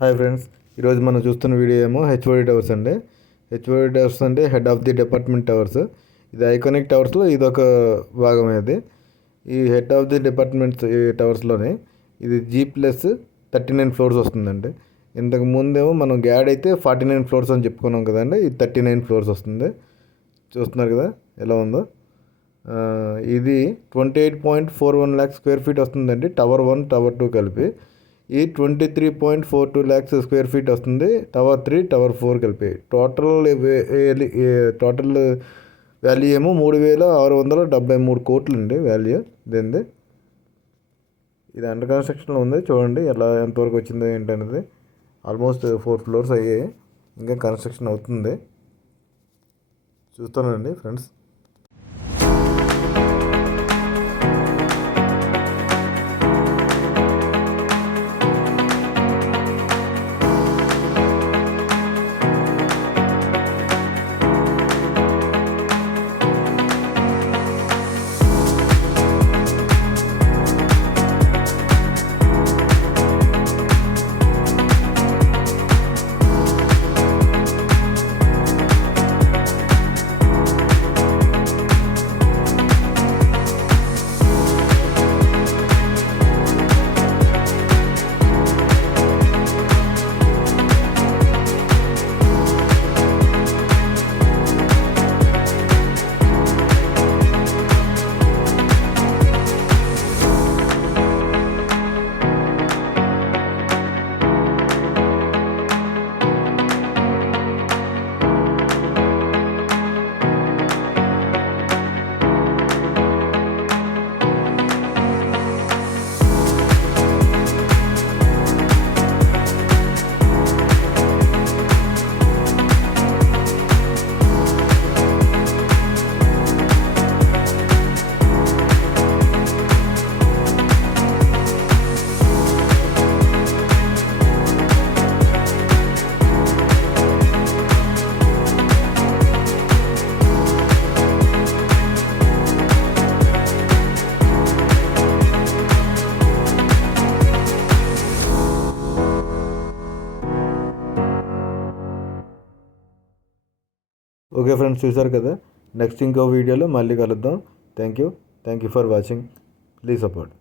Hi friends, ఈరోజు మనం చూస్తున్న వీడియో ఏమో హెచ్ఓడి టవర్స్ అండి. హెచ్ఓడి టవర్స్ అంటే head of the department towers. ఇది ఐకానిక్ టవర్స్లో ఇదొక భాగం. ఇది ఈ హెడ్ ఆఫ్ ది డిపార్ట్మెంట్ టవర్స్లోనే ఇది G+39 ఫ్లోర్స్ వస్తుందండి. ఇంతకు ముందేమో మనం గ్యాడ్ అయితే 49 ఫ్లోర్స్ అని చెప్పుకున్నాం కదండి. ఇది 39 ఫ్లోర్స్ వస్తుంది. చూస్తున్నారు కదా ఎలా ఉందో. ఇది 28.41 ల్యాక్స్ స్క్వేర్ ఫీట్ వస్తుందండి. టవర్ 1 టవర్ 2 కలిపి ఈ 23.42 ల్యాక్స్ స్క్వేర్ ఫీట్ వస్తుంది. టవర్ 3 టవర్ 4 కలిపి టోటల్ వాల్యూ ఏమో 3,673 కోట్లు అండి వాల్యూ దీనిది. ఇది అండర్ కన్స్ట్రక్షన్లో ఉంది. చూడండి ఎంతవరకు వచ్చిందో ఏంటనేది. ఆల్మోస్ట్ 4 ఫ్లోర్స్ అయ్యాయి, ఇంకా కన్స్ట్రక్షన్ అవుతుంది. చూస్తానండి ఫ్రెండ్స్. ఓకే ఫ్రెండ్స్, చూసారు కదా. నెక్స్ట్ ఇంకో వీడియోలో మళ్ళీ కలుద్దాం. Thank you for watching. Please support.